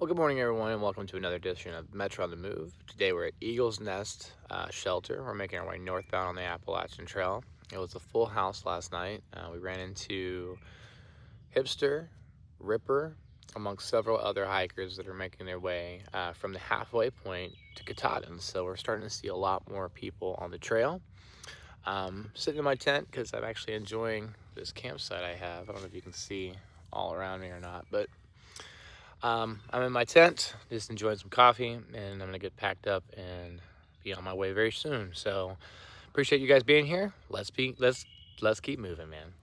Well, good morning, everyone, and welcome to another edition of Metro on the Move. Today we're at Eagle's Nest Shelter. We're making our way northbound on the Appalachian Trail. It was a full house last night. We ran into Hipster, Ripper, amongst several other hikers that are making their way from the halfway point to Katahdin. So we're starting to see a lot more people on the trail. Sitting in my tent because I'm actually enjoying this campsite I have. I don't know if you can see all around me or not, but I'm in my tent, just enjoying some coffee, and I'm gonna get packed up and be on my way very soon. So appreciate you guys being here. Let's keep moving, man.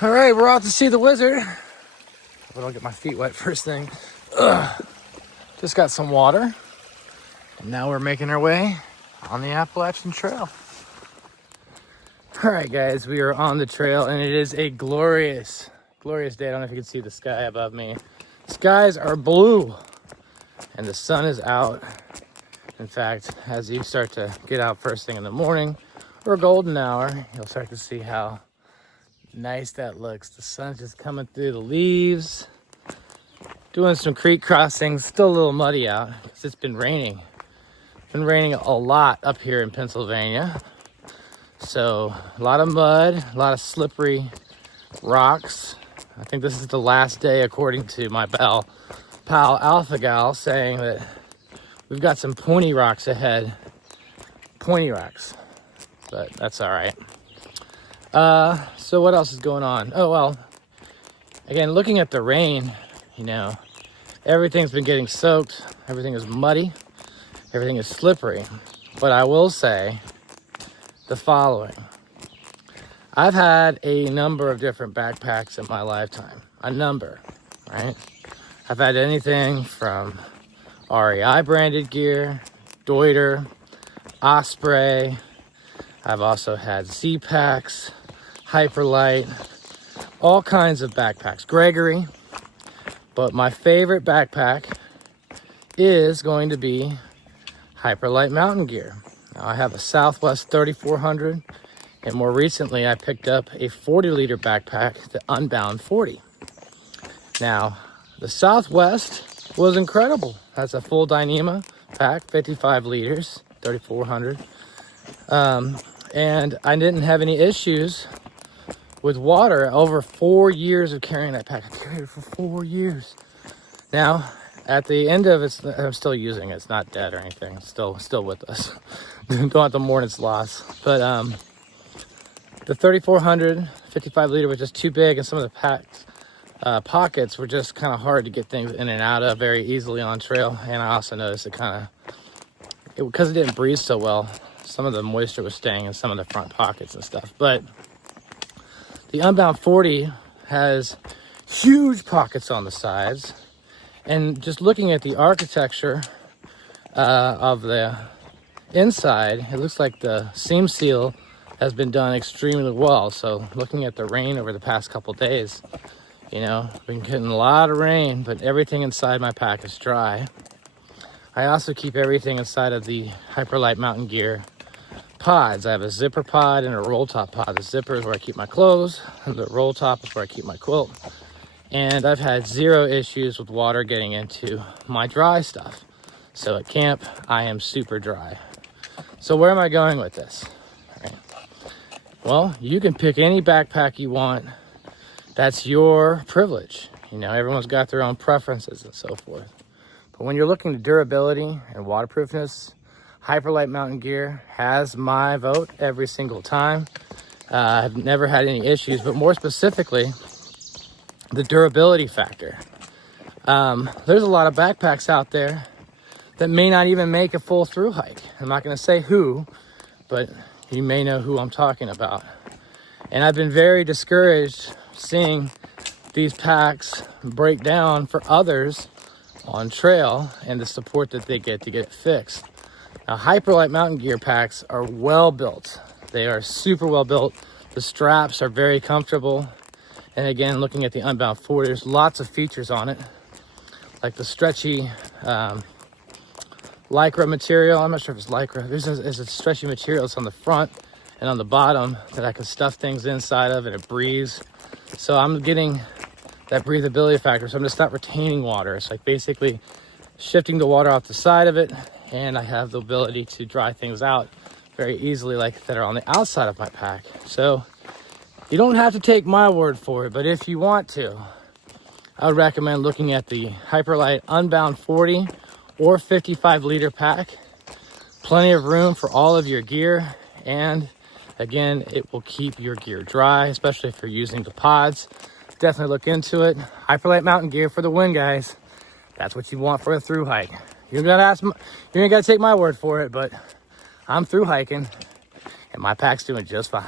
All right, we're off to see the wizard. Hope I don't get my feet wet first thing. Just got some water, and now we're making our way on the Appalachian Trail. All right, guys, we are on the trail, and it is a glorious, glorious day. I don't know if you can see the sky above me. Skies are blue, and the sun is out. In fact, as you start to get out first thing in the morning, or golden hour, you'll start to see how nice that looks. The sun's just coming through the leaves. Doing some creek crossings. Still a little muddy out because it's been raining. Been raining a lot up here in Pennsylvania. So a lot of mud, a lot of slippery rocks. I think this is the last day, according to my pal Alpha Gal, saying that we've got some pointy rocks ahead. Pointy rocks. But that's all right. So what else is going on? Oh, well, again, looking at the rain, you know, everything's been getting soaked. Everything is muddy. Everything is slippery. But I will say the following. I've had a number of different backpacks in my lifetime. A number, right? I've had anything from REI branded gear, Deuter, Osprey. I've also had Z-Packs, Hyperlite, all kinds of backpacks, Gregory. But my favorite backpack is going to be Hyperlite mountain gear. Now, I have a Southwest 3400, and more recently I picked up a 40-liter backpack, the Unbound 40. Now, the Southwest was incredible. That's a full Dyneema pack, 55 liters, 3400. And I didn't have any issues with water over 4 years of carrying that pack. I carried it for 4 years. Now, at the end of it, I'm still using it. It's not dead or anything. It's still with us. Don't have to mourn its loss. But the 3400 55 liter was just too big, and some of the pack's pockets were just kind of hard to get things in and out of very easily on trail. And I also noticed because it didn't breathe so well, some of the moisture was staying in some of the front pockets and stuff. But the Unbound 40 has huge pockets on the sides. And just looking at the architecture of the inside, it looks like the seam seal has been done extremely well. So looking at the rain over the past couple days, you know, been getting a lot of rain, but everything inside my pack is dry. I also keep everything inside of the Hyperlite mountain gear pods. I have a zipper pod and a roll top pod. The zipper is where I keep my clothes, and the roll top is where I keep my quilt. And I've had zero issues with water getting into my dry stuff. So at camp, I am super dry. So where am I going with this? All right. Well, you can pick any backpack you want. That's your privilege. You know, everyone's got their own preferences and so forth. But when you're looking at durability and waterproofness, Hyperlite mountain gear has my vote every single time. I've never had any issues, but more specifically, the durability factor. There's a lot of backpacks out there that may not even make a full through hike. I'm not going to say who, but you may know who I'm talking about. And I've been very discouraged seeing these packs break down for others on trail and the support that they get to get it fixed. Now, Hyperlite mountain gear packs are well built. They are super well built. The straps are very comfortable. And again, looking at the Unbound 40, there's lots of features on it, like the stretchy Lycra material. I'm not sure if it's Lycra. There's a stretchy material that's on the front and on the bottom that I can stuff things inside of, and it breathes. So I'm getting that breathability factor. So I'm gonna stop retaining water. It's like basically shifting the water off the side of it, and I have the ability to dry things out very easily, like that are on the outside of my pack. So you don't have to take my word for it, but if you want to, I would recommend looking at the Hyperlite Unbound 40 or 55 liter pack. Plenty of room for all of your gear, and again, it will keep your gear dry, especially if you're using the pods. Definitely look into it. Hyperlite mountain gear for the win, guys. That's what you want for a thru hike. You ain't gotta take my word for it, but I'm thru hiking and my pack's doing just fine.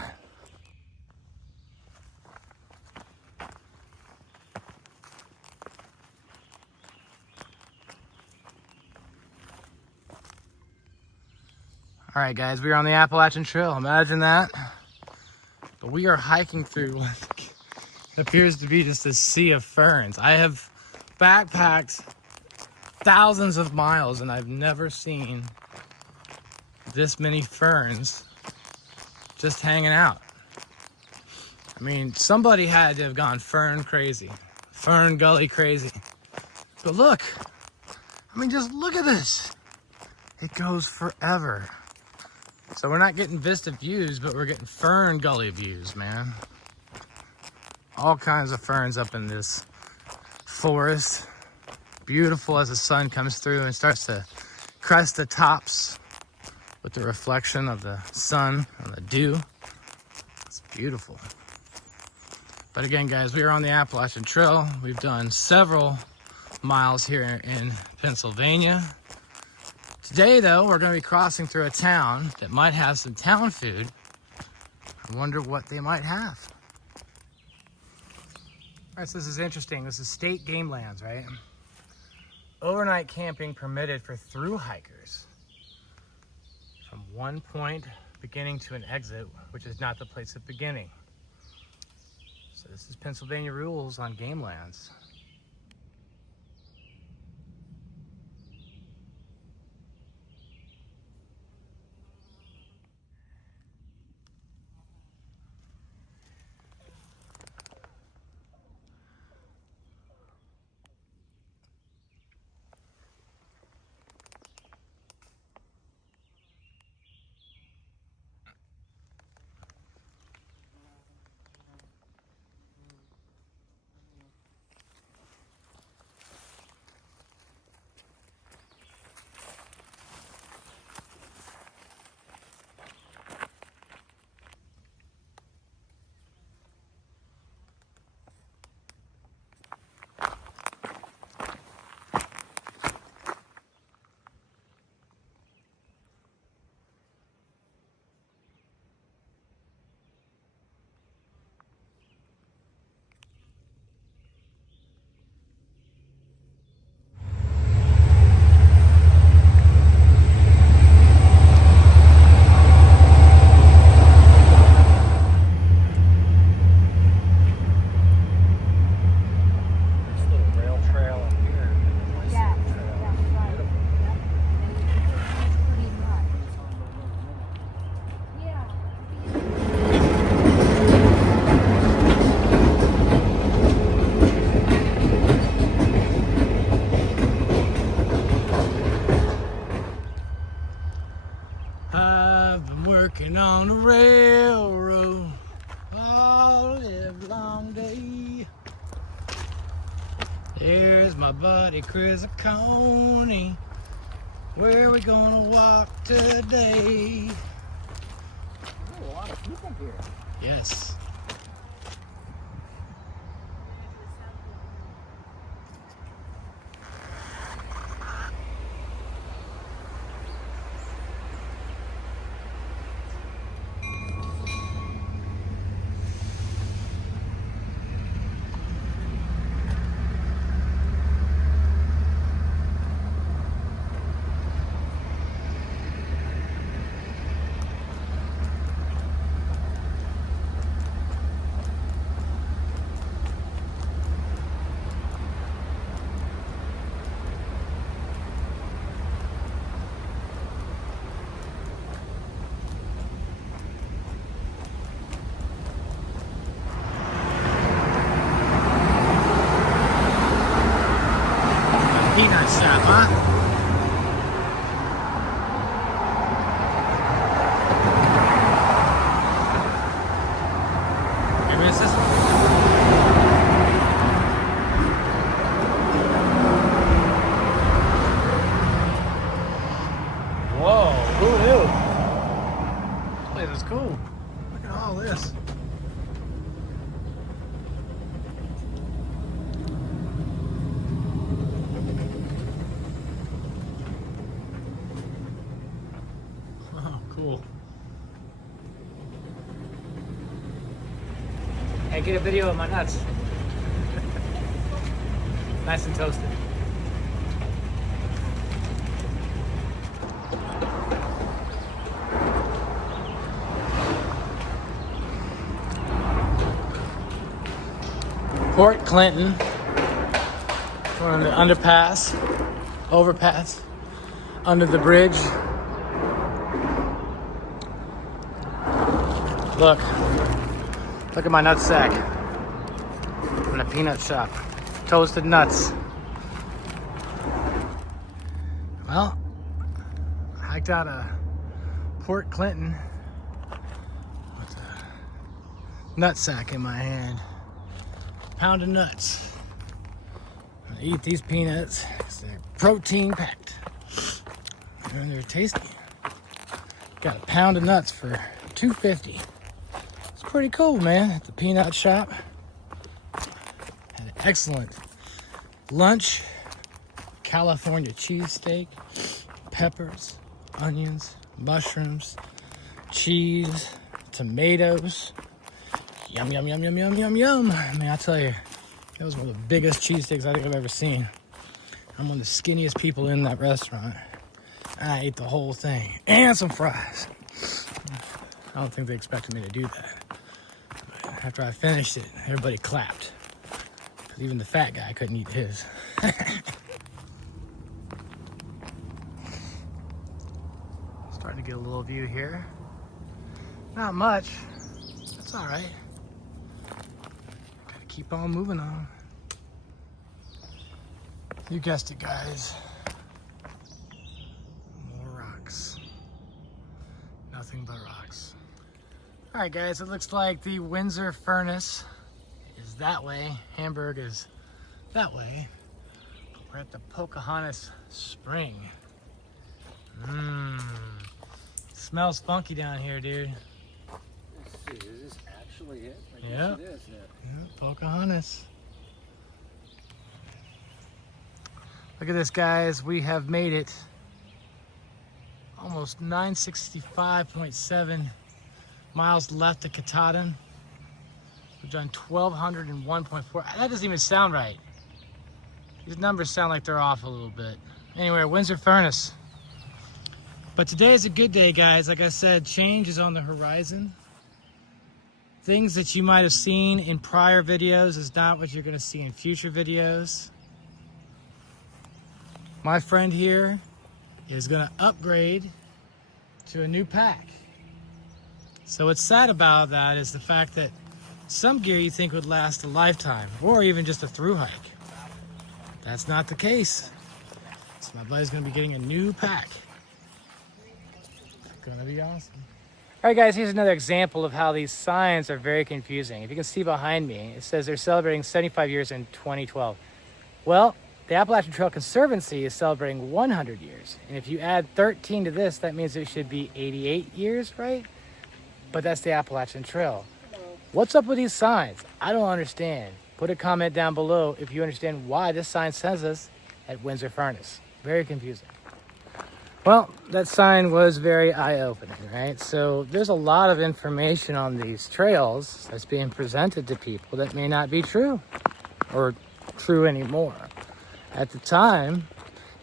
All right, guys, we are on the Appalachian Trail. Imagine that. But we are hiking through what appears to be just a sea of ferns. I have backpacked thousands of miles and I've never seen this many ferns just hanging out. I mean, somebody had to have gone fern crazy, Fern Gully crazy. But look, I mean, just look at this. It goes forever. So we're not getting Vista views, but we're getting Fern Gully views, man. All kinds of ferns up in this forest. Beautiful as the sun comes through and starts to crest the tops with the reflection of the sun and the dew. It's beautiful. But again, guys, we are on the Appalachian Trail. We've done several miles here in Pennsylvania. Today, though, we're going to be crossing through a town that might have some town food. I wonder what they might have. All right, so this is interesting. This is state Gamelands, right? Overnight camping permitted for thru hikers from one point beginning to an exit, which is not the place of beginning. So this is Pennsylvania rules on Gamelands. Working on the railroad all live long day. There's my buddy Chris Coney. Where are we gonna walk today? There's a lot of people here. Yes. Huh? Whoa, who knew? This place is cool. Look at all this. Oh, cool. Hey, get a video of my nuts. Nice and toasted. Port Clinton, we're on the underpass, overpass, under the bridge. Look at my nut sack. I'm in a peanut shop, toasted nuts. Well, I hiked out of Port Clinton with a nut sack in my hand. Pound of nuts. I'm gonna eat these peanuts because they're protein packed and they're tasty. Got a pound of nuts for $2.50. It's pretty cool, man. At the peanut shop. Had an excellent lunch. California cheesesteak, peppers, onions, mushrooms, cheese, tomatoes. Yum, yum, yum, yum, yum, yum, yum. I mean, I tell you, that was one of the biggest cheesesteaks I think I've ever seen. I'm one of the skinniest people in that restaurant. I ate the whole thing. And some fries. I don't think they expected me to do that. But after I finished it, everybody clapped. Because even the fat guy couldn't eat his. Starting to get a little view here. Not much. That's all right. Keep on moving on. You guessed it, guys. More rocks. Nothing but rocks. All right, guys, it looks like the Windsor Furnace is that way. Hamburg is that way. We're at the Pocahontas Spring. Smells funky down here, dude. Let's see, is this actually it? Yep. It is, yeah. Pocahontas. Look at this, guys. We have made it almost 965.7 miles left to Katahdin. We've done 1,201.4. That doesn't even sound right. These numbers sound like they're off a little bit. Anyway, Windsor Furnace. But today is a good day, guys. Like I said, change is on the horizon. Things that you might have seen in prior videos is not what you're going to see in future videos. My friend here is going to upgrade to a new pack. So what's sad about that is the fact that some gear you think would last a lifetime or even just a thru hike. That's not the case. So my buddy's going to be getting a new pack. It's going to be awesome. All right, guys, here's another example of how these signs are very confusing. If you can see behind me, it says they're celebrating 75 years in 2012. Well, the Appalachian Trail Conservancy is celebrating 100 years. And if you add 13 to this, that means it should be 88 years, right? But that's the Appalachian Trail. What's up with these signs? I don't understand. Put a comment down below if you understand why this sign says this at Windsor Furnace. Very confusing. Well, that sign was very eye-opening, right? So there's a lot of information on these trails that's being presented to people that may not be true or true anymore. At the time,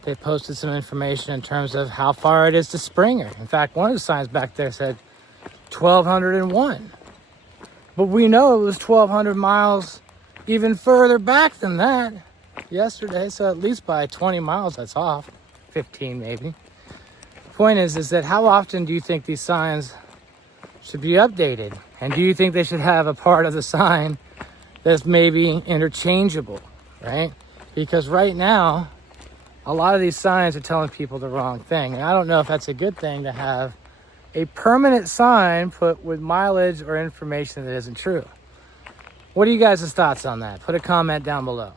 they posted some information in terms of how far it is to Springer. In fact, one of the signs back there said 1,201. But we know it was 1,200 miles even further back than that yesterday. So at least by 20 miles, that's off. 15 maybe. Point is that how often do you think these signs should be updated? And do you think they should have a part of the sign that's maybe interchangeable, right? Because right now, a lot of these signs are telling people the wrong thing. And I don't know if that's a good thing to have a permanent sign put with mileage or information that isn't true. What are you guys' thoughts on that? Put a comment down below.